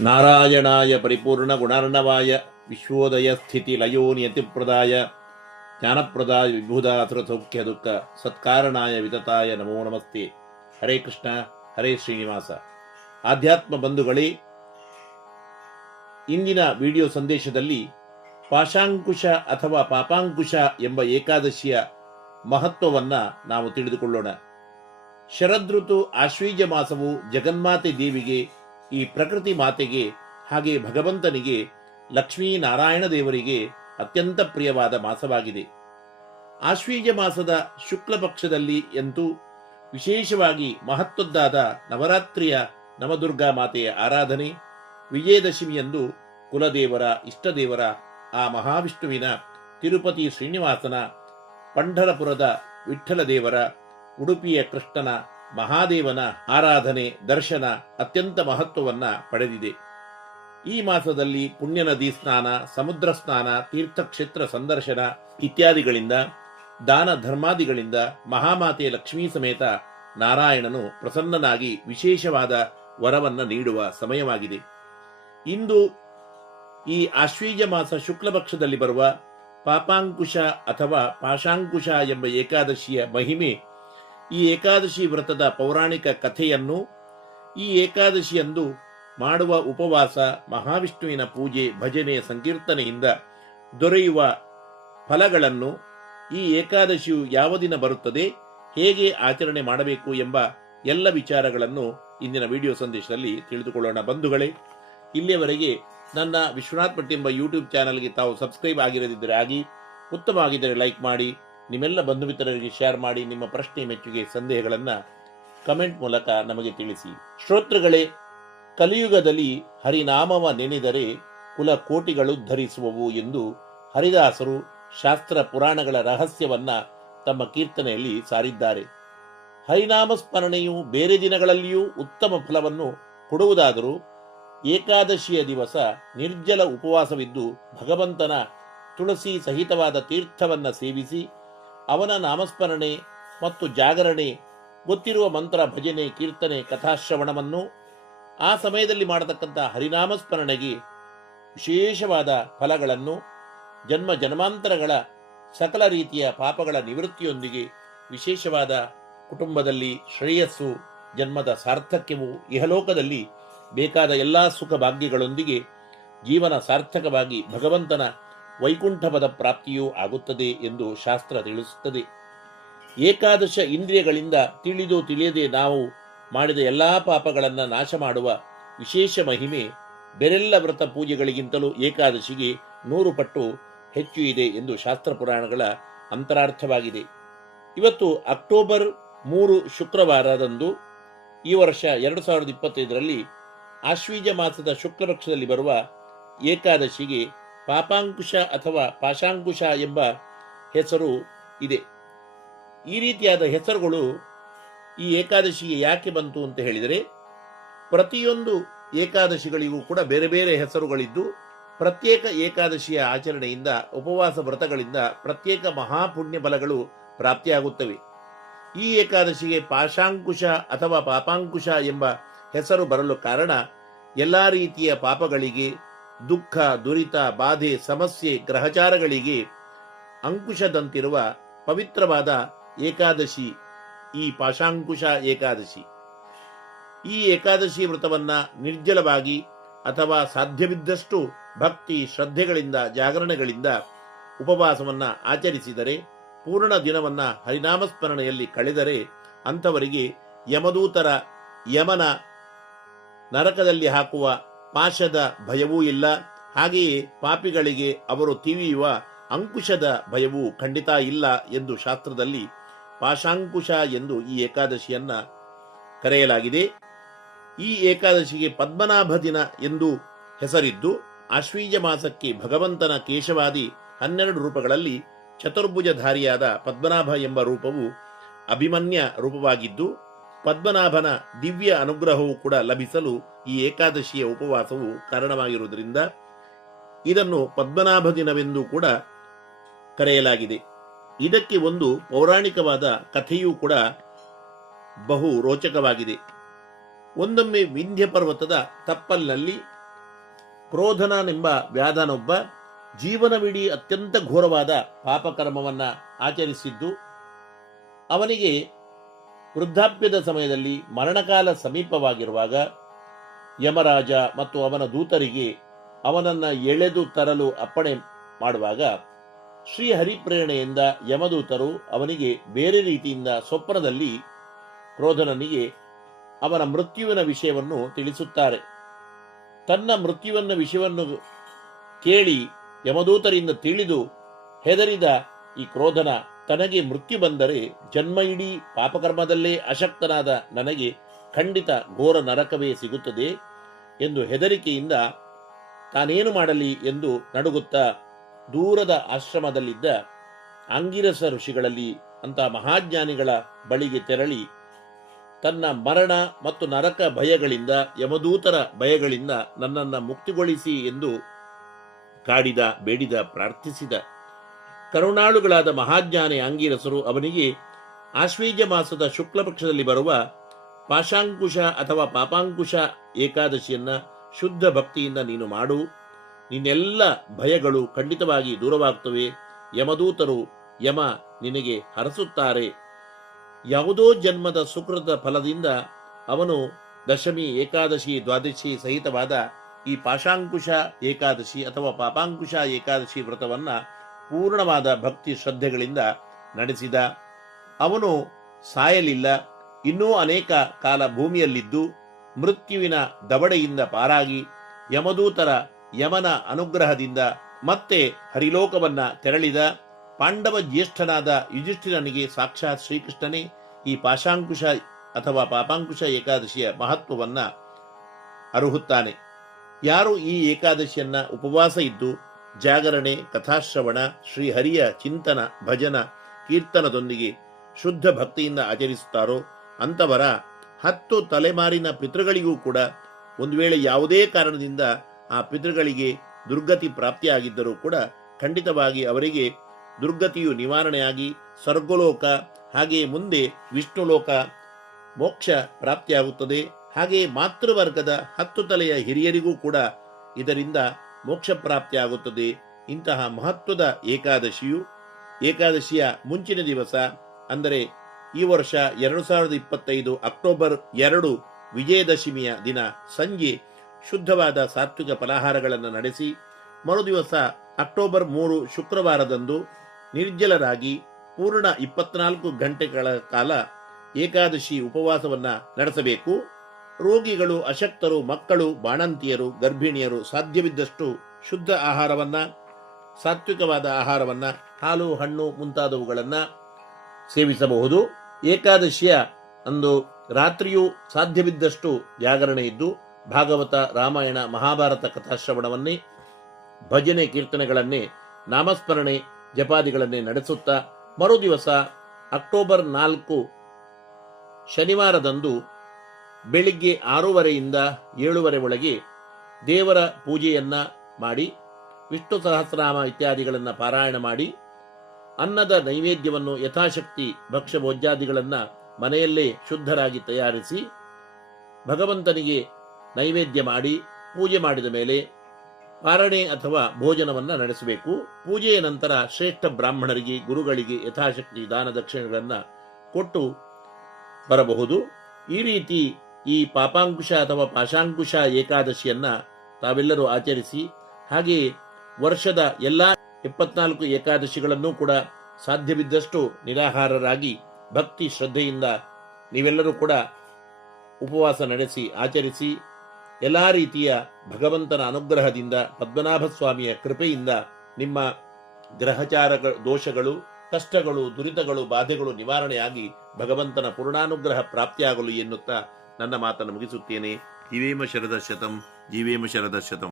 ನಾರಾಯಣಾಯ ಪರಿಪೂರ್ಣ ಗುಣಾರ್ಣವಾಯ ವಿಶ್ವೋದಯ ಸ್ಥಿತಿ ಲಯೋ ನಿಯತಿಪ್ರದಾಯ ಜ್ಞಾನಪ್ರದಾಯ ವಿಭುಧಾಸುರ ಸೌಖ್ಯ ದುಃಖ ಸತ್ಕಾರಣಾಯ ವಿತತಾಯ ನಮೋ ನಮಸ್ತೆ. ಹರೇ ಕೃಷ್ಣ, ಹರೇ ಶ್ರೀನಿವಾಸ. ಆಧ್ಯಾತ್ಮ ಬಂಧುಗಳೇ, ಇಂದಿನ ವಿಡಿಯೋ ಸಂದೇಶದಲ್ಲಿ ಪಾಶಾಂಕುಶ ಅಥವಾ ಪಾಪಾಂಕುಶ ಎಂಬ ಏಕಾದಶಿಯ ಮಹತ್ವವನ್ನ ನಾವು ತಿಳಿದುಕೊಳ್ಳೋಣ. ಶರದೃತು ಆಶ್ವೀಜ ಮಾಸವು ಜಗನ್ಮಾತೆ ದೇವಿಗೆ ಈ ಪ್ರಕೃತಿ ಮಾತೆಗೆ ಹಾಗೆ ಭಗವಂತನಿಗೆ ಲಕ್ಷ್ಮೀನಾರಾಯಣ ದೇವರಿಗೆ ಅತ್ಯಂತ ಪ್ರಿಯವಾದ ಮಾಸವಾಗಿದೆ. ಆಶ್ವೀಜ ಮಾಸದ ಶುಕ್ಲ ಪಕ್ಷದಲ್ಲಿ ಎಂತೂ ವಿಶೇಷವಾಗಿ ಮಹತ್ವದ್ದಾದ ನವರಾತ್ರಿಯ ನವದುರ್ಗಾ ಮಾತೆಯ ಆರಾಧನೆ, ವಿಜಯದಶಮಿಯಂದು ಕುಲದೇವರ, ಇಷ್ಟದೇವರ, ಆ ಮಹಾವಿಷ್ಣುವಿನ ತಿರುಪತಿ ಶ್ರೀನಿವಾಸನ, ಪಂಢರಪುರದ ವಿಠ್ಠಲ ದೇವರ ಉಡುಪಿಯ ಕೃಷ್ಣನ ಮಹಾದೇವನ ಆರಾಧನೆ, ದರ್ಶನ ಅತ್ಯಂತ ಮಹತ್ವವನ್ನ ಪಡೆದಿದೆ. ಈ ಮಾಸದಲ್ಲಿ ಪುಣ್ಯ ನದಿ ಸ್ನಾನ, ಸಮುದ್ರ ಸ್ನಾನ, ತೀರ್ಥಕ್ಷೇತ್ರ ಸಂದರ್ಶನ ಇತ್ಯಾದಿಗಳಿಂದ, ದಾನ ಧರ್ಮಾದಿಗಳಿಂದ ಮಹಾಮಾತೆ ಲಕ್ಷ್ಮೀ ಸಮೇತ ನಾರಾಯಣನು ಪ್ರಸನ್ನನಾಗಿ ವಿಶೇಷವಾದ ವರವನ್ನು ನೀಡುವ ಸಮಯವಾಗಿದೆ. ಇಂದು ಈ ಆಶ್ವೀಜ ಮಾಸ ಶುಕ್ಲ ಪಕ್ಷದಲ್ಲಿ ಬರುವ ಪಾಪಾಂಕುಶ ಅಥವಾ ಪಾಶಾಂಕುಶ ಎಂಬ ಏಕಾದಶಿಯ ಮಹಿಮೆ ಈ ಏಕಾದಶಿ ವ್ರತದ ಪೌರಾಣಿಕ ಕಥೆಯನ್ನು ಈ ಏಕಾದಶಿಯಂದು ಮಾಡುವ ಉಪವಾಸ ಮಹಾವಿಷ್ಣುವಿನ ಪೂಜೆ ಭಜನೆ ಸಂಕೀರ್ತನೆಯಿಂದ ದೊರೆಯುವ ಫಲಗಳನ್ನು ಈ ಏಕಾದಶಿಯು ಯಾವ ದಿನ ಬರುತ್ತದೆ, ಹೇಗೆ ಆಚರಣೆ ಮಾಡಬೇಕು ಎಂಬ ಎಲ್ಲ ವಿಚಾರಗಳನ್ನು ಇಂದಿನ ವಿಡಿಯೋ ಸಂದೇಶದಲ್ಲಿ ತಿಳಿದುಕೊಳ್ಳೋಣ. ಬಂಧುಗಳೇ, ಇಲ್ಲಿಯವರೆಗೆ ನನ್ನ ವಿಶ್ವನಾಥ್ ಭಟ್ ಎಂಬ ಯೂಟ್ಯೂಬ್ ಚಾನಲ್ಗೆ ತಾವು ಸಬ್ಸ್ಕ್ರೈಬ್ ಆಗಿರದಿದ್ದರೆ ಆಗಿ ಉತ್ತಮವಾಗಿದ್ದರೆ ಲೈಕ್ ಮಾಡಿ ನಿಮ್ಮೆಲ್ಲ ಬಂಧು ಮಿತ್ರರಿಗೆ ಶೇರ್ ಮಾಡಿ ನಿಮ್ಮ ಪ್ರಶ್ನೆ ಮೆಚ್ಚುಗೆ ಸಂದೇಹಗಳನ್ನು ಕಮೆಂಟ್ ಮೂಲಕ ನಮಗೆ ತಿಳಿಸಿ. ಶ್ರೋತೃಗಳೇ, ಕಲಿಯುಗದಲ್ಲಿ ಹರಿನಾಮವ ನೆನೆದರೆ ಕುಲ ಕೋಟಿಗಳು ಧರಿಸುವವು ಎಂದು ಹರಿದಾಸರು ಶಾಸ್ತ್ರ ಪುರಾಣಗಳ ರಹಸ್ಯವನ್ನ ತಮ್ಮ ಕೀರ್ತನೆಯಲ್ಲಿ ಸಾರಿದ್ದಾರೆ. ಹರಿನಾಮ ಸ್ಮರಣೆಯು ಬೇರೆ ದಿನಗಳಲ್ಲಿಯೂ ಉತ್ತಮ ಫಲವನ್ನು ಕೊಡುವುದಾದರೂ ಏಕಾದಶಿಯ ದಿವಸ ನಿರ್ಜಲ ಉಪವಾಸವಿದ್ದು ಭಗವಂತನ ತುಳಸಿ ಸಹಿತವಾದ ತೀರ್ಥವನ್ನ ಸೇವಿಸಿ ಅವನ ನಾಮಸ್ಮರಣೆ ಮತ್ತು ಜಾಗರಣೆ, ಗೊತ್ತಿರುವ ಮಂತ್ರ, ಭಜನೆ, ಕೀರ್ತನೆ, ಕಥಾಶ್ರವಣವನ್ನು ಆ ಸಮಯದಲ್ಲಿ ಮಾಡತಕ್ಕಂಥ ಹರಿನಾಮ ಸ್ಮರಣೆಗೆ ವಿಶೇಷವಾದ ಫಲಗಳನ್ನು ಜನ್ಮ ಜನ್ಮಾಂತರಗಳ ಸಕಲ ರೀತಿಯ ಪಾಪಗಳ ನಿವೃತ್ತಿಯೊಂದಿಗೆ ವಿಶೇಷವಾದ ಕುಟುಂಬದಲ್ಲಿ ಶ್ರೇಯಸ್ಸು, ಜನ್ಮದ ಸಾರ್ಥಕ್ಯವು ಇಹಲೋಕದಲ್ಲಿ ಬೇಕಾದ ಎಲ್ಲಾ ಸುಖ ಭಾಗ್ಯಗಳೊಂದಿಗೆ ಜೀವನ ಸಾರ್ಥಕವಾಗಿ ಭಗವಂತನ ವೈಕುಂಠಪದ ಪ್ರಾಪ್ತಿಯೂ ಆಗುತ್ತದೆ ಎಂದು ಶಾಸ್ತ್ರ ತಿಳಿಸುತ್ತದೆ. ಏಕಾದಶ ಇಂದ್ರಿಯಗಳಿಂದ ತಿಳಿದು ತಿಳಿಯದೆ ನಾವು ಮಾಡಿದ ಎಲ್ಲಾ ಪಾಪಗಳನ್ನು ನಾಶ ಮಾಡುವ ವಿಶೇಷ ಮಹಿಮೆ ಬೆರೆಲ್ಲ ವ್ರತ ಪೂಜೆಗಳಿಗಿಂತಲೂ ಏಕಾದಶಿಗೆ ನೂರು ಪಟ್ಟು ಹೆಚ್ಚು ಇದೆ ಎಂದು ಶಾಸ್ತ್ರ ಪುರಾಣಗಳ ಅಂತರಾರ್ಥವಾಗಿದೆ. ಇವತ್ತು ಅಕ್ಟೋಬರ್ ಮೂರು ಶುಕ್ರವಾರದಂದು ಈ ವರ್ಷ ಎರಡು ಸಾವಿರದ ಇಪ್ಪತ್ತೈದರಲ್ಲಿ ಆಶ್ವೀಜ ಮಾಸದ ಶುಕ್ಲಪಕ್ಷದಲ್ಲಿ ಬರುವ ಏಕಾದಶಿಗೆ ಪಾಪಾಂಕುಶ ಅಥವಾ ಪಾಶಾಂಕುಶ ಎಂಬ ಹೆಸರು ಇದೆ. ಈ ರೀತಿಯಾದ ಹೆಸರುಗಳು ಈ ಏಕಾದಶಿಗೆ ಯಾಕೆ ಬಂತು ಅಂತ ಹೇಳಿದರೆ, ಪ್ರತಿಯೊಂದು ಏಕಾದಶಿಗಳಿಗೂ ಕೂಡ ಬೇರೆ ಬೇರೆ ಹೆಸರುಗಳಿದ್ದು, ಪ್ರತ್ಯೇಕ ಏಕಾದಶಿಯ ಆಚರಣೆಯಿಂದ, ಉಪವಾಸ ವ್ರತಗಳಿಂದ ಪ್ರತ್ಯೇಕ ಮಹಾಪುಣ್ಯ ಬಲಗಳು ಪ್ರಾಪ್ತಿಯಾಗುತ್ತವೆ. ಈ ಏಕಾದಶಿಗೆ ಪಾಶಾಂಕುಶ ಅಥವಾ ಪಾಪಾಂಕುಶ ಎಂಬ ಹೆಸರು ಬರಲು ಕಾರಣ, ಎಲ್ಲ ರೀತಿಯ ಪಾಪಗಳಿಗೆ ದುಃಖ, ದುರಿತ, ಬಾಧೆ, ಸಮಸ್ಯೆ, ಗ್ರಹಚಾರಗಳಿಗೆ ಅಂಕುಶದಂತಿರುವ ಪವಿತ್ರವಾದ ಏಕಾದಶಿ, ಈ ಪಾಶಾಂಕುಶ ಏಕಾದಶಿ. ಈ ಏಕಾದಶಿ ವ್ರತವನ್ನ ನಿರ್ಜಲವಾಗಿ ಅಥವಾ ಸಾಧ್ಯವಿದ್ದಷ್ಟು ಭಕ್ತಿ, ಶ್ರದ್ಧೆಗಳಿಂದ, ಜಾಗರಣೆಗಳಿಂದ ಉಪವಾಸವನ್ನ ಆಚರಿಸಿದರೆ, ಪೂರ್ಣ ದಿನವನ್ನ ಹರಿನಾಮಸ್ಮರಣೆಯಲ್ಲಿ ಕಳೆದರೆ ಅಂಥವರಿಗೆ ಯಮದೂತರ ಯಮನ ನರಕದಲ್ಲಿ ಹಾಕುವ ಪಾಶದ ಭಯವೂ ಇಲ್ಲ. ಹಾಗೆಯೇ ಪಾಪಿಗಳಿಗೆ ಅವರು ತಿವಿಯುವ ಅಂಕುಶದ ಭಯವೂ ಖಂಡಿತ ಇಲ್ಲ ಎಂದು ಶಾಸ್ತ್ರದಲ್ಲಿ ಪಾಶಾಂಕುಶ ಎಂದು ಈ ಏಕಾದಶಿಯನ್ನ ಕರೆಯಲಾಗಿದೆ. ಈ ಏಕಾದಶಿಗೆ ಪದ್ಮನಾಭ ದಿನ ಎಂದು ಹೆಸರಿದ್ದು ಆಶ್ವೀಜ ಮಾಸಕ್ಕೆ ಭಗವಂತನ ಕೇಶವಾದಿ ಹನ್ನೆರಡು ರೂಪಗಳಲ್ಲಿ ಚತುರ್ಭುಜಧಾರಿಯಾದ ಪದ್ಮನಾಭ ಎಂಬ ರೂಪವು ಅಭಿಮನ್ಯ ರೂಪವಾಗಿದ್ದು, ಪದ್ಮನಾಭನ ದಿವ್ಯ ಅನುಗ್ರಹವು ಕೂಡ ಲಭಿಸಲು ಈ ಏಕಾದಶಿಯ ಉಪವಾಸವು ಕಾರಣವಾಗಿರುವುದರಿಂದ ಇದನ್ನು ಪದ್ಮನಾಭ ದಿನವೆಂದು ಕೂಡ ಕರೆಯಲಾಗಿದೆ. ಇದಕ್ಕೆ ಒಂದು ಪೌರಾಣಿಕವಾದ ಕಥೆಯೂ ಕೂಡ ಬಹು ರೋಚಕವಾಗಿದೆ. ಒಂದೊಮ್ಮೆ ವಿಂಧ್ಯ ಪರ್ವತದ ತಪ್ಪಲ್ನಲ್ಲಿ ಕ್ರೋಧನನೆಂಬ ವ್ಯಾಧನೊಬ್ಬ ಜೀವನವಿಡೀ ಅತ್ಯಂತ ಘೋರವಾದ ಪಾಪಕರ್ಮವನ್ನು ಆಚರಿಸಿದ್ದು, ಅವನಿಗೆ ವೃದ್ಧಾಪ್ಯದ ಸಮಯದಲ್ಲಿ ಮರಣಕಾಲ ಸಮೀಪವಾಗಿರುವಾಗ ಯಮರಾಜ ಮತ್ತು ಅವನ ದೂತರಿಗೆ ಅವನನ್ನ ಎಳೆದು ತರಲು ಅಪ್ಪಣೆ ಮಾಡುವಾಗ ಶ್ರೀ ಹರಿಪ್ರೇರಣೆಯಿಂದ ಯಮದೂತರು ಅವನಿಗೆ ಬೇರೆ ರೀತಿಯಿಂದ ಸ್ವಪ್ನದಲ್ಲಿ ಕ್ರೋಧನನಿಗೆ ಅವನ ಮೃತ್ಯುವಿನ ವಿಷಯವನ್ನು ತಿಳಿಸುತ್ತಾರೆ. ತನ್ನ ಮೃತ್ಯುವನ್ನ ವಿಷಯವನ್ನು ಕೇಳಿ ಯಮದೂತರಿಂದ ತಿಳಿದು ಹೆದರಿದ ಈ ಕ್ರೋಧನ ತನಗೆ ಮೃತ್ಯು ಬಂದರೆ ಜನ್ಮ ಇಡೀ ಪಾಪಕರ್ಮದಲ್ಲೇ ಅಶಕ್ತನಾದ ನನಗೆ ಖಂಡಿತ ಘೋರ ನರಕವೇ ಸಿಗುತ್ತದೆ ಎಂದು ಹೆದರಿಕೆಯಿಂದ ತಾನೇನು ಮಾಡಲಿ ಎಂದು ನಡುಗುತ್ತಾ ದೂರದ ಆಶ್ರಮದಲ್ಲಿದ್ದ ಅಂಗಿರಸ ಋಷಿಗಳಲ್ಲಿ ಅಂತ ಮಹಾಜ್ಞಾನಿಗಳ ಬಳಿಗೆ ತೆರಳಿ ತನ್ನ ಮರಣ ಮತ್ತು ನರಕ ಭಯಗಳಿಂದ ಯಮದೂತರ ಭಯಗಳಿಂದ ನನ್ನನ್ನು ಮುಕ್ತಿಗೊಳಿಸಿ ಎಂದು ಕಾಡಿದ, ಬೇಡಿದ, ಪ್ರಾರ್ಥಿಸಿದ ಕರುಣಾಳುಗಳಾದ ಮಹಾಜ್ಞಾನಿ ಅಂಗಿರಸರು ಅವನಿಗೆ ಆಶ್ವೀಜ ಮಾಸದ ಶುಕ್ಲ ಪಕ್ಷದಲ್ಲಿ ಬರುವ ಪಾಶಾಂಕುಶ ಅಥವಾ ಪಾಪಾಂಕುಶ ಏಕಾದಶಿಯನ್ನ ಶುದ್ಧ ಭಕ್ತಿಯಿಂದ ನೀನು ಮಾಡು. ನಿನ್ನೆಲ್ಲ ಭಯಗಳು ಖಂಡಿತವಾಗಿ ದೂರವಾಗ್ತವೆ. ಯಮದೂತರು ಯಮ ನಿನಗೆ ಹರಸುತ್ತಾರೆ. ಯಾವುದೋ ಜನ್ಮದ ಸುಕೃತ ಫಲದಿಂದ ಅವನು ದಶಮಿ, ಏಕಾದಶಿ, ದ್ವಾದಶಿ ಸಹಿತವಾದ ಈ ಪಾಶಾಂಕುಶ ಏಕಾದಶಿ ಅಥವಾ ಪಾಪಾಂಕುಶ ಏಕಾದಶಿ ವ್ರತವನ್ನ ಪೂರ್ಣವಾದ ಭಕ್ತಿ ಶ್ರದ್ಧೆಗಳಿಂದ ನಡೆಸಿದ. ಅವನು ಸಾಯಲಿಲ್ಲ. ಇನ್ನೂ ಅನೇಕ ಕಾಲ ಭೂಮಿಯಲ್ಲಿದ್ದು ಮೃತ್ಯುವಿನ ದವಡೆಯಿಂದ ಪಾರಾಗಿ ಯಮದೂತರ ಯಮನ ಅನುಗ್ರಹದಿಂದ ಮತ್ತೆ ಹರಿಲೋಕವನ್ನ ತೆರಳಿದ ಪಾಂಡವ ಜ್ಯೇಷ್ಠನಾದ ಯುಧಿಷ್ಠಿರನಿಗೆ ಸಾಕ್ಷಾತ್ ಶ್ರೀಕೃಷ್ಣನೇ ಈ ಪಾಶಾಂಕುಶ ಅಥವಾ ಪಾಪಾಂಕುಶ ಏಕಾದಶಿಯ ಮಹತ್ವವನ್ನ ಅರುಹುತ್ತಾನೆ. ಯಾರು ಈ ಏಕಾದಶಿಯನ್ನ ಉಪವಾಸ ಇದ್ದು ಜಾಗರಣೆ, ಕಥಾಶ್ರವಣ, ಶ್ರೀಹರಿಯ ಚಿಂತನ, ಭಜನ, ಕೀರ್ತನದೊಂದಿಗೆ ಶುದ್ಧ ಭಕ್ತಿಯಿಂದ ಆಚರಿಸುತ್ತಾರೋ ಅಂತವರ ಹತ್ತು ತಲೆಮಾರಿನ ಪಿತೃಗಳಿಗೂ ಕೂಡ ಒಂದು ವೇಳೆ ಯಾವುದೇ ಕಾರಣದಿಂದ ಆ ಪಿತೃಗಳಿಗೆ ದುರ್ಗತಿ ಪ್ರಾಪ್ತಿಯಾಗಿದ್ದರೂ ಕೂಡ ಖಂಡಿತವಾಗಿ ಅವರಿಗೆ ದುರ್ಗತಿಯು ನಿವಾರಣೆಯಾಗಿ ಸ್ವರ್ಗಲೋಕ, ಹಾಗೆಯೇ ಮುಂದೆ ವಿಷ್ಣುಲೋಕ ಮೋಕ್ಷ ಪ್ರಾಪ್ತಿಯಾಗುತ್ತದೆ. ಹಾಗೆಯೇ ಮಾತೃವರ್ಗದ ಹತ್ತು ತಲೆಯ ಹಿರಿಯರಿಗೂ ಕೂಡ ಇದರಿಂದ ಮೋಕ್ಷ ಪ್ರಾಪ್ತಿಯಾಗುತ್ತದೆ. ಇಂತಹ ಮಹತ್ವದ ಏಕಾದಶಿಯು ಏಕಾದಶಿಯ ಮುಂಚಿನ ದಿವಸ, ಅಂದರೆ ಈ ವರ್ಷ ಎರಡು ಸಾವಿರದ ಇಪ್ಪತ್ತೈದು ಅಕ್ಟೋಬರ್ ಎರಡು ವಿಜಯದಶಮಿಯ ದಿನ ಸಂಜೆ ಶುದ್ಧವಾದ ಸಾತ್ವಿಕ ಫಲಾಹಾರಗಳನ್ನು ನಡೆಸಿ ಮರುದಿವಸ ಅಕ್ಟೋಬರ್ ಮೂರು ಶುಕ್ರವಾರದಂದು ನಿರ್ಜಲರಾಗಿ ಪೂರ್ಣ ಇಪ್ಪತ್ನಾಲ್ಕು ಗಂಟೆಗಳ ಕಾಲ ಏಕಾದಶಿ ಉಪವಾಸವನ್ನ ನಡೆಸಬೇಕು. ರೋಗಿಗಳು, ಅಶಕ್ತರು, ಮಕ್ಕಳು, ಬಾಣಂತಿಯರು, ಗರ್ಭಿಣಿಯರು ಸಾಧ್ಯವಿದ್ದಷ್ಟು ಶುದ್ಧ ಆಹಾರವನ್ನ, ಸಾತ್ವಿಕವಾದ ಆಹಾರವನ್ನ, ಹಾಲು, ಹಣ್ಣು ಮುಂತಾದವುಗಳನ್ನ ಸೇವಿಸಬಹುದು. ಏಕಾದಶಿಯ ಅಂದು ರಾತ್ರಿಯೂ ಸಾಧ್ಯವಿದ್ದಷ್ಟು ಜಾಗರಣೆ ಇದ್ದು, ಭಾಗವತ, ರಾಮಾಯಣ, ಮಹಾಭಾರತ ಕಥಾಶ್ರವಣವನ್ನೇ, ಭಜನೆ ಕೀರ್ತನೆಗಳನ್ನೇ, ನಾಮಸ್ಮರಣೆ ಜಪಾದಿಗಳನ್ನೇ ನಡೆಸುತ್ತಾ, ಮರುದಿವಸ ಅಕ್ಟೋಬರ್ ನಾಲ್ಕು ಶನಿವಾರದಂದು ಬೆಳಿಗ್ಗೆ ಆರೂವರೆಯಿಂದ ಏಳುವರೆ ಒಳಗೆ ದೇವರ ಪೂಜೆಯನ್ನ ಮಾಡಿ, ವಿಷ್ಣು ಸಹಸ್ರನಾಮ ಇತ್ಯಾದಿಗಳನ್ನು ಪಾರಾಯಣ ಮಾಡಿ ಅನ್ನದ ನೈವೇದ್ಯವನ್ನು ಯಥಾಶಕ್ತಿ ಭಕ್ಷ್ಯ ಭೋಜ್ಯಾದಿಗಳನ್ನ ಮನೆಯಲ್ಲೇ ಶುದ್ಧರಾಗಿ ತಯಾರಿಸಿ ಭಗವಂತನಿಗೆ ನೈವೇದ್ಯ ಮಾಡಿ ಪೂಜೆ ಮಾಡಿದ ಮೇಲೆ ಪಾರಣೆ ಅಥವಾ ಭೋಜನವನ್ನ ನಡೆಸಬೇಕು. ಪೂಜೆಯ ನಂತರ ಶ್ರೇಷ್ಠ ಬ್ರಾಹ್ಮಣರಿಗೆ, ಗುರುಗಳಿಗೆ ಯಥಾಶಕ್ತಿ ದಾನ ದಕ್ಷಿಣೆಗಳನ್ನು ಕೊಟ್ಟು ಬರಬಹುದು. ಈ ರೀತಿ ಈ ಪಾಪಾಂಕುಶ ಅಥವಾ ಪಾಶಾಂಕುಶ ಏಕಾದಶಿಯನ್ನ ತಾವೆಲ್ಲರೂ ಆಚರಿಸಿ, ಹಾಗೆಯೇ ವರ್ಷದ ಎಲ್ಲಾ ಇಪ್ಪತ್ನಾಲ್ಕು ಏಕಾದಶಿಗಳನ್ನು ಕೂಡ ಸಾಧ್ಯವಿದ್ದಷ್ಟು ನಿರಾಹಾರರಾಗಿ ಭಕ್ತಿ ಶ್ರದ್ಧೆಯಿಂದ ನೀವೆಲ್ಲರೂ ಕೂಡ ಉಪವಾಸ ನಡೆಸಿ, ಆಚರಿಸಿ, ಎಲ್ಲ ರೀತಿಯ ಭಗವಂತನ ಅನುಗ್ರಹದಿಂದ ಪದ್ಮನಾಭ ಸ್ವಾಮಿಯ ಕೃಪೆಯಿಂದ ನಿಮ್ಮ ಗ್ರಹಚಾರ ದೋಷಗಳು, ಕಷ್ಟಗಳು, ದುರಿತಗಳು, ಬಾಧೆಗಳು ನಿವಾರಣೆಯಾಗಿ ಭಗವಂತನ ಪೂರ್ಣಾನುಗ್ರಹ ಪ್ರಾಪ್ತಿಯಾಗಲು ಎನ್ನುತ್ತಾ ನನ್ನ ಮಾತನ್ನು ಮುಗಿಸುತ್ತೇನೆ. ಜೀವೇಮ ಶರದ ಶತಂ ಜೀವೇಮ ಶರದ ಶತಂ